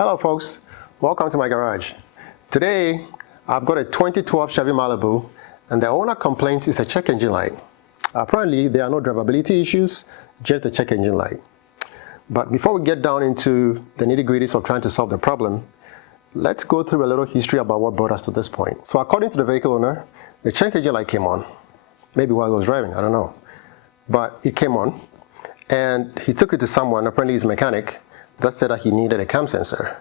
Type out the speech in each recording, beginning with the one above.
Hello folks, welcome to my garage. Today I've got a 2012 Chevy Malibu and the owner complains it's a check engine light. Apparently there are no drivability issues, just the check engine light. But before we get down into the nitty-gritties of trying to solve the problem, let's go through a little history about what brought us to this point. So according to the vehicle owner, the check engine light came on, maybe while he was driving, I don't know. But it came on and he took it to someone, apparently his mechanic, that said that he needed a cam sensor.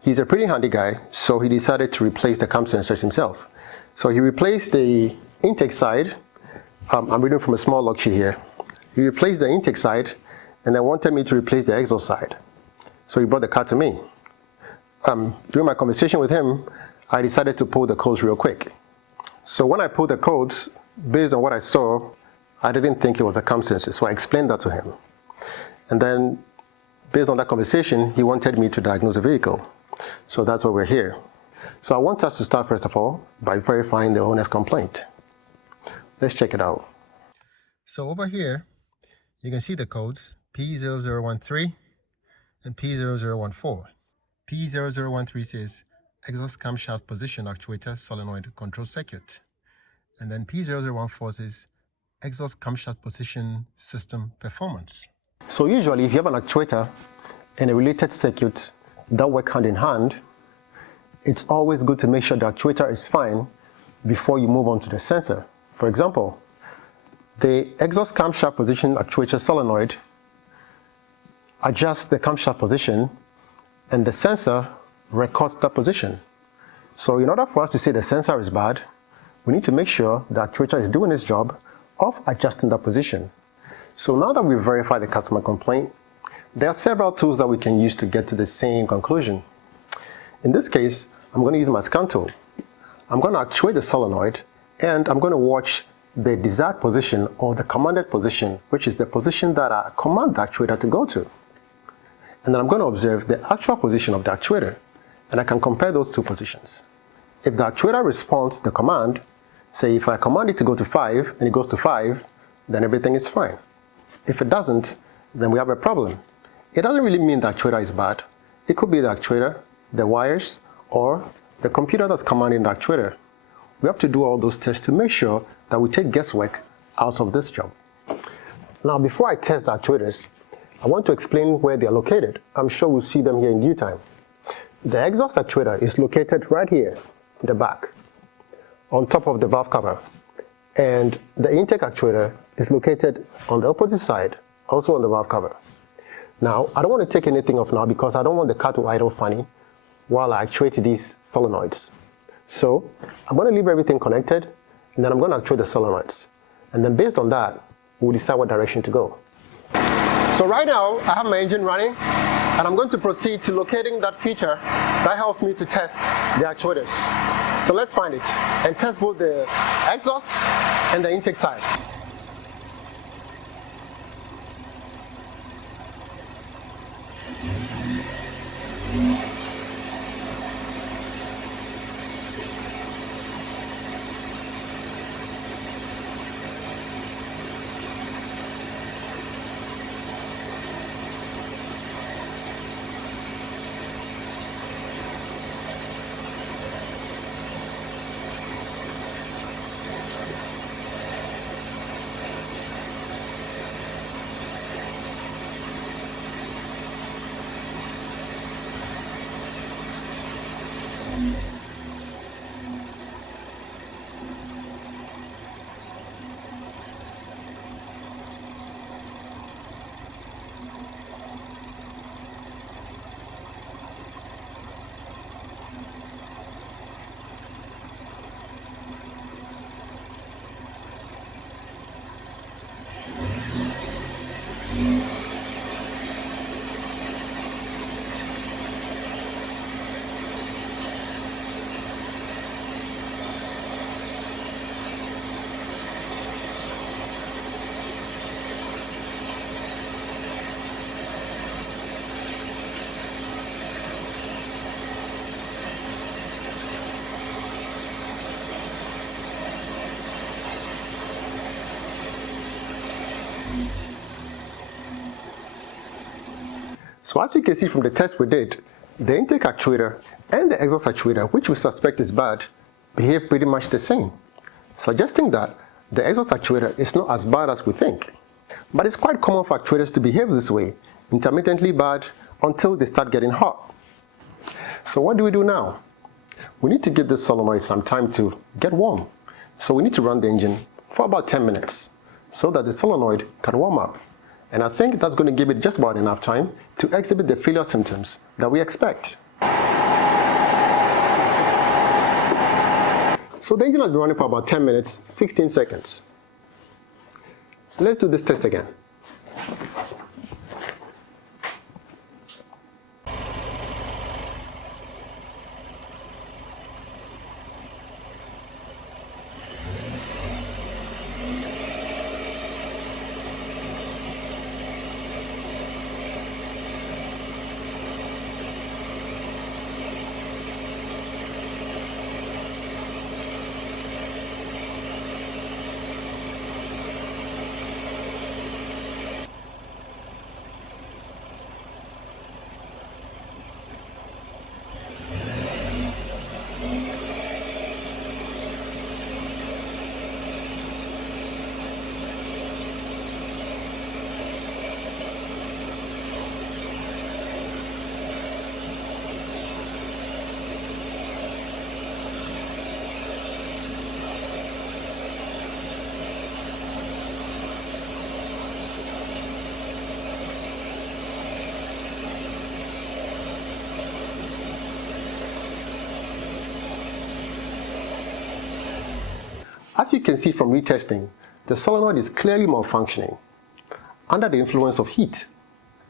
He's a pretty handy guy, so he decided to replace the cam sensors himself. So he replaced the intake side. I'm reading from a small log sheet here. He replaced the intake side and then wanted me to replace the exhaust side. So he brought the car to me. During my conversation with him, I decided to pull the codes real quick. So when I pulled the codes, based on what I saw, I didn't think it was a cam sensor, so I explained that to him. And then, based on that conversation, he wanted me to diagnose the vehicle. So that's why we're here. So I want us to start, first of all, by verifying the owner's complaint. Let's check it out. So over here, you can see the codes P0013 and P0014. P0013 says exhaust camshaft position actuator solenoid control circuit. And then P0014 says exhaust camshaft position system performance. So usually if you have an actuator and a related circuit that work hand in hand, it's always good to make sure the actuator is fine before you move on to the sensor. For example, the exhaust camshaft position actuator solenoid adjusts the camshaft position and the sensor records that position. So in order for us to say the sensor is bad, we need to make sure the actuator is doing its job of adjusting that position. So now that we've verified the customer complaint, there are several tools that we can use to get to the same conclusion. In this case, I'm going to use my scan tool. I'm going to actuate the solenoid and I'm going to watch the desired position or the commanded position, which is the position that I command the actuator to go to. And then I'm going to observe the actual position of the actuator and I can compare those two positions. If the actuator responds to the command, say if I command it to go to 5 and it goes to 5, then everything is fine. If it doesn't, then we have a problem. It doesn't really mean the actuator is bad. It could be the actuator, the wires, or the computer that's commanding the actuator. We have to do all those tests to make sure that we take guesswork out of this job. Now, before I test the actuators, I want to explain where they are located. I'm sure we'll see them here in due time. The exhaust actuator is located right here in the back, on top of the valve cover. And the intake actuator is located on the opposite side, also on the valve cover. Now, I don't want to take anything off now because I don't want the car to idle funny while I actuate these solenoids. So, I'm going to leave everything connected, and then I'm going to actuate the solenoids. And then based on that, we'll decide what direction to go. So right now, I have my engine running, and I'm going to proceed to locating that feature that helps me to test the actuators. So let's find it and test both the exhaust and the intake side. So as you can see from the test we did, the intake actuator and the exhaust actuator, which we suspect is bad, behave pretty much the same, suggesting that the exhaust actuator is not as bad as we think. But it's quite common for actuators to behave this way, intermittently bad until they start getting hot. So what do we do now? We need to give this solenoid some time to get warm. So we need to run the engine for about 10 minutes so that the solenoid can warm up. And I think that's going to give it just about enough time to exhibit the failure symptoms that we expect. So the engine has been running for about 10 minutes, 16 seconds. Let's do this test again. As you can see from retesting, the solenoid is clearly malfunctioning under the influence of heat.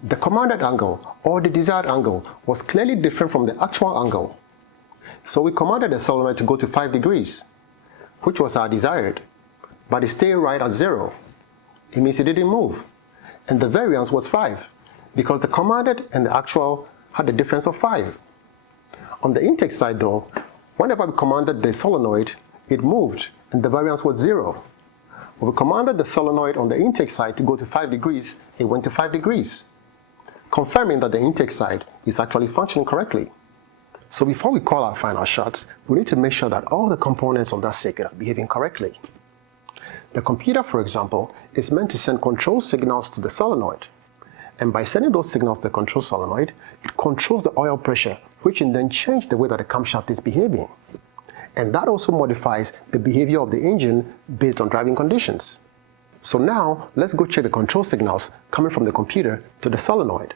The commanded angle or the desired angle was clearly different from the actual angle. So we commanded the solenoid to go to 5 degrees, which was our desired, but it stayed right at 0. It means it didn't move. And the variance was 5, because the commanded and the actual had a difference of 5. On the intake side though, whenever we commanded the solenoid, it moved and the variance was 0. When we commanded the solenoid on the intake side to go to 5 degrees, it went to 5 degrees, confirming that the intake side is actually functioning correctly. So before we call our final shots, we need to make sure that all the components of that circuit are behaving correctly. The computer, for example, is meant to send control signals to the solenoid. And by sending those signals to the control solenoid, it controls the oil pressure, which can then change the way that the camshaft is behaving. And that also modifies the behavior of the engine based on driving conditions. So now, let's go check the control signals coming from the computer to the solenoid.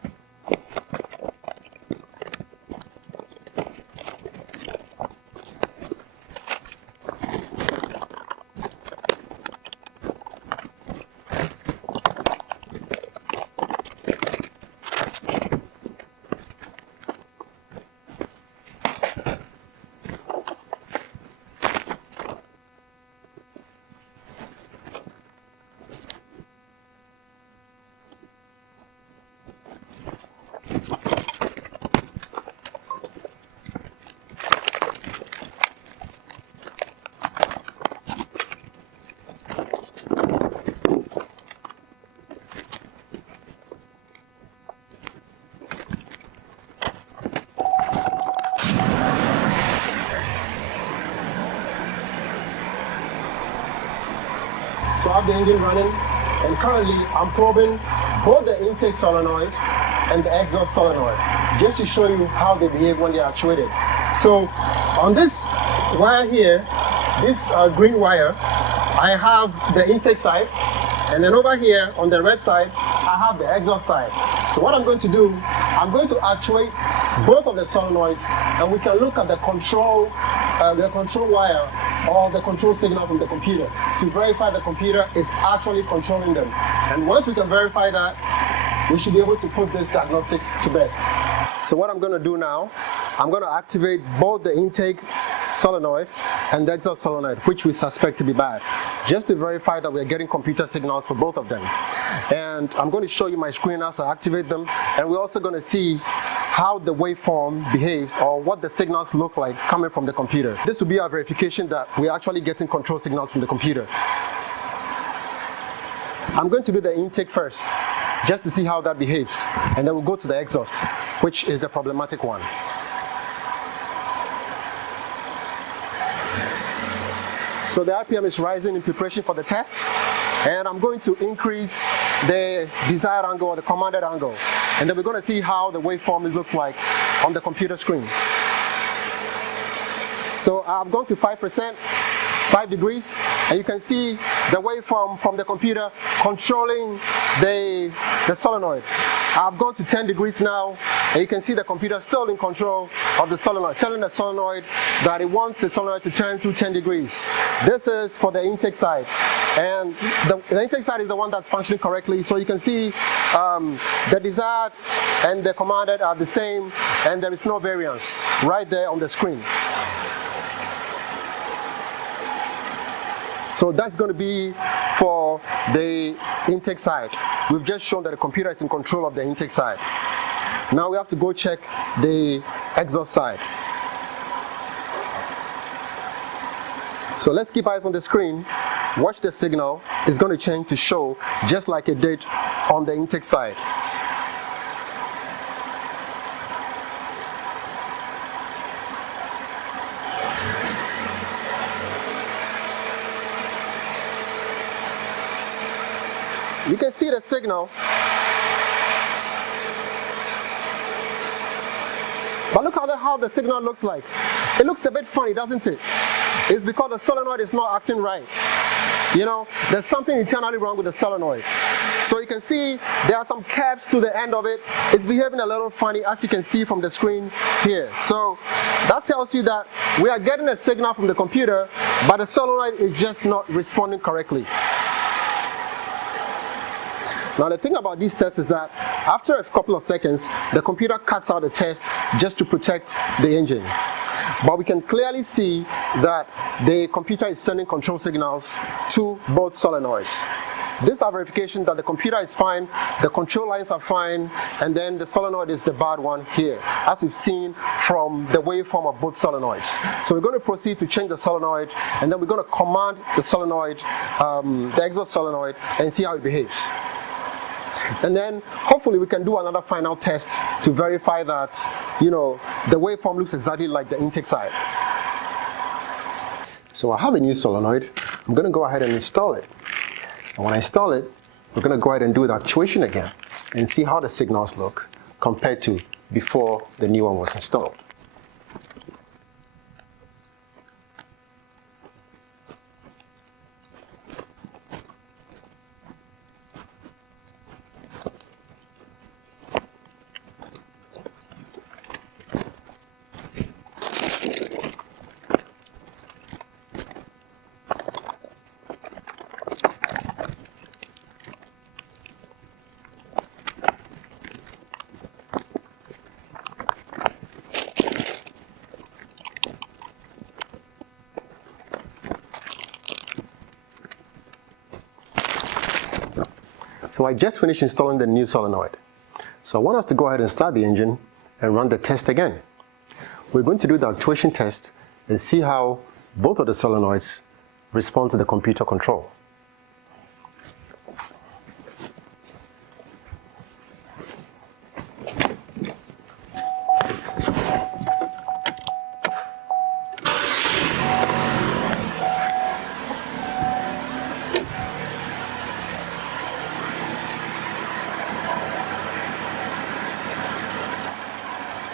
So I have the engine running, and currently I'm probing both the intake solenoid and the exhaust solenoid, just to show you how they behave when they're actuated. So on this wire here, this green wire, I have the intake side, and then over here on the red side, I have the exhaust side. So what I'm going to do, I'm going to actuate both of the solenoids, and we can look at the control wire or the control signal from the computer to verify the computer is actually controlling them. And once we can verify that, we should be able to put this diagnostics to bed. So what I'm going to do now, I'm going to activate both the intake solenoid and the exhaust solenoid, which we suspect to be bad, just to verify that we're getting computer signals for both of them. And I'm going to show you my screen as I activate them, and we're also going to see how the waveform behaves or what the signals look like coming from the computer. This will be our verification that we're actually getting control signals from the computer. I'm going to do the intake first. just to see how that behaves. And then we'll go to the exhaust, which is the problematic one. So the RPM is rising in preparation for the test, and I'm going to increase the desired angle or the commanded angle, and then we're going to see how the waveform looks like on the computer screen. So I've gone to 5%, 5 degrees, and you can see the waveform from the computer controlling the solenoid. I've gone to 10 degrees now, and you can see the computer still in control of the solenoid, telling the solenoid that it wants the solenoid to turn to 10 degrees. This is for the intake side, and the intake side is the one that's functioning correctly. So you can see the desired and the commanded are the same, and there is no variance right there on the screen. So that's going to be for the intake side. We've just shown that the computer is in control of the intake side. Now we have to go check the exhaust side. So let's keep eyes on the screen. Watch the signal. It's going to change to show just like it did on the intake side. You can see the signal, but look how the signal looks like. It looks a bit funny, doesn't it? It's because the solenoid is not acting right. You know, there's something internally wrong with the solenoid. So you can see there are some curves to the end of it. It's behaving a little funny, as you can see from the screen here. So that tells you that we are getting a signal from the computer, but the solenoid is just not responding correctly. Now the thing about these tests is that after a couple of seconds, the computer cuts out the test just to protect the engine. But we can clearly see that the computer is sending control signals to both solenoids. These are verification that the computer is fine, the control lines are fine, and then the solenoid is the bad one here, as we've seen from the waveform of both solenoids. So we're going to proceed to change the solenoid, and then we're going to command the solenoid, the exhaust solenoid, and see how it behaves. And then hopefully we can do another final test to verify that, you know, the waveform looks exactly like the intake side. So I have a new solenoid. I'm going to go ahead and install it. And when I install it, we're going to go ahead and do the actuation again and see how the signals look compared to before the new one was installed. So I just finished installing the new solenoid. So I want us to go ahead and start the engine and run the test again. We're going to do the actuation test and see how both of the solenoids respond to the computer control.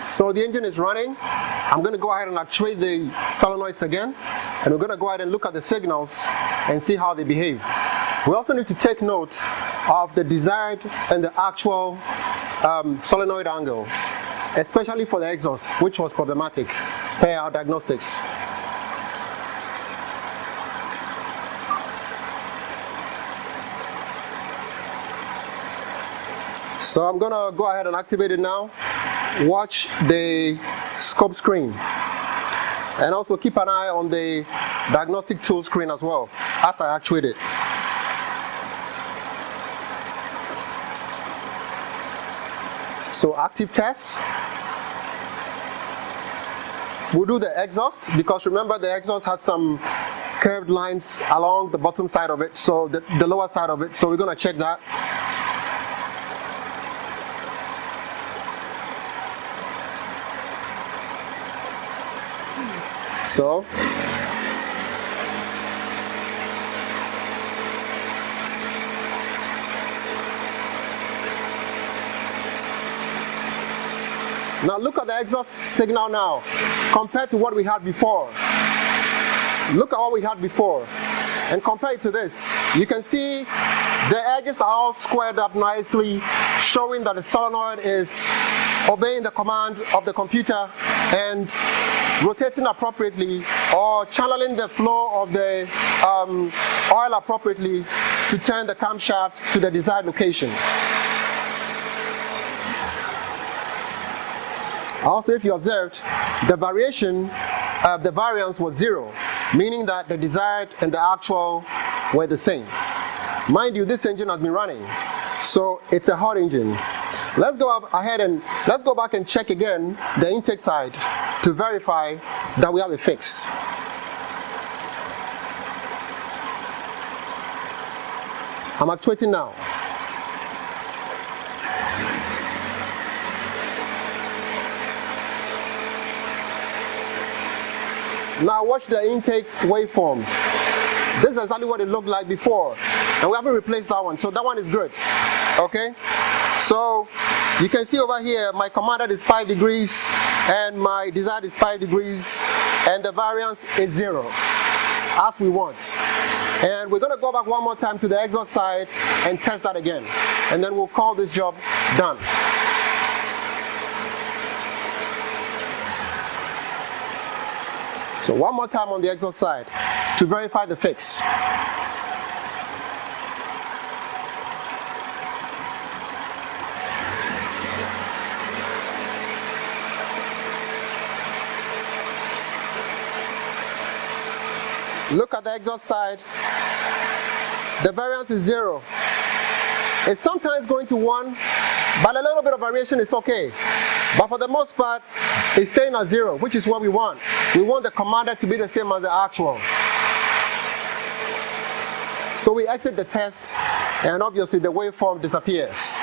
So the engine is running. I'm going to go ahead and actuate the solenoids again, and we're going to go ahead and look at the signals and see how they behave. We also need to take note of the desired and the actual solenoid angle, especially for the exhaust, which was problematic per our diagnostics. So I'm going to go ahead and activate it now. Watch the scope screen, and also keep an eye on the diagnostic tool screen as well as I actuate it. So active test. We'll do the exhaust, because remember the exhaust had some curved lines along the bottom side of it, so the lower side of it, so we're going to check that. So now look at the exhaust signal now compared to what we had before. Look at what we had before and compare it to this. You can see the edges are all squared up nicely, showing that the solenoid is obeying the command of the computer and rotating appropriately or channeling the flow of the oil appropriately to turn the camshaft to the desired location. Also, if you observed, the variance was 0, meaning that the desired and the actual were the same. Mind you, this engine has been running, so it's a hot engine. Let's go ahead and let's go back and check again the intake side to verify that we have a fix. I'm actuating now. Now watch the intake waveform. This is exactly what it looked like before, and we haven't replaced that one, so that one is good. Okay, so you can see over here my commanded is 5 degrees and my desired is 5 degrees, and the variance is 0 as we want. And we're going to go back one more time to the exhaust side and test that again, and then we'll call this job done. So one more time on the exhaust side to verify the fix. Look at the exhaust side. The variance is 0. It's sometimes going to 1, but a little bit of variation is okay. But for the most part, it's staying at 0, which is what we want. We want the commanded to be the same as the actual. So we exit the test, and obviously the waveform disappears.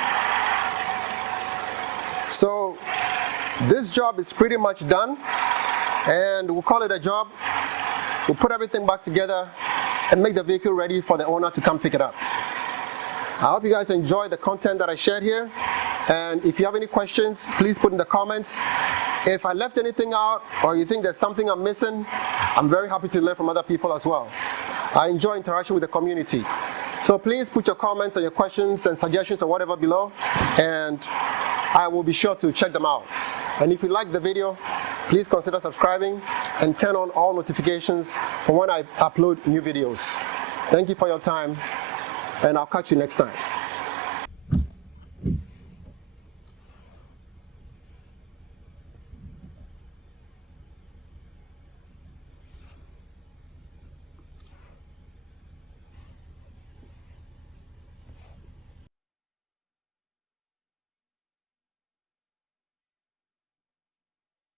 So this job is pretty much done, and we'll call it a job. We'll put everything back together and make the vehicle ready for the owner to come pick it up. I hope you guys enjoyed the content that I shared here, and if you have any questions, please put in the comments. If I left anything out or you think there's something I'm missing, I'm very happy to learn from other people as well. I enjoy interaction with the community. So please put your comments and your questions and suggestions or whatever below, and I will be sure to check them out. And if you like the video, please consider subscribing and turn on all notifications for when I upload new videos. Thank you for your time, and I'll catch you next time.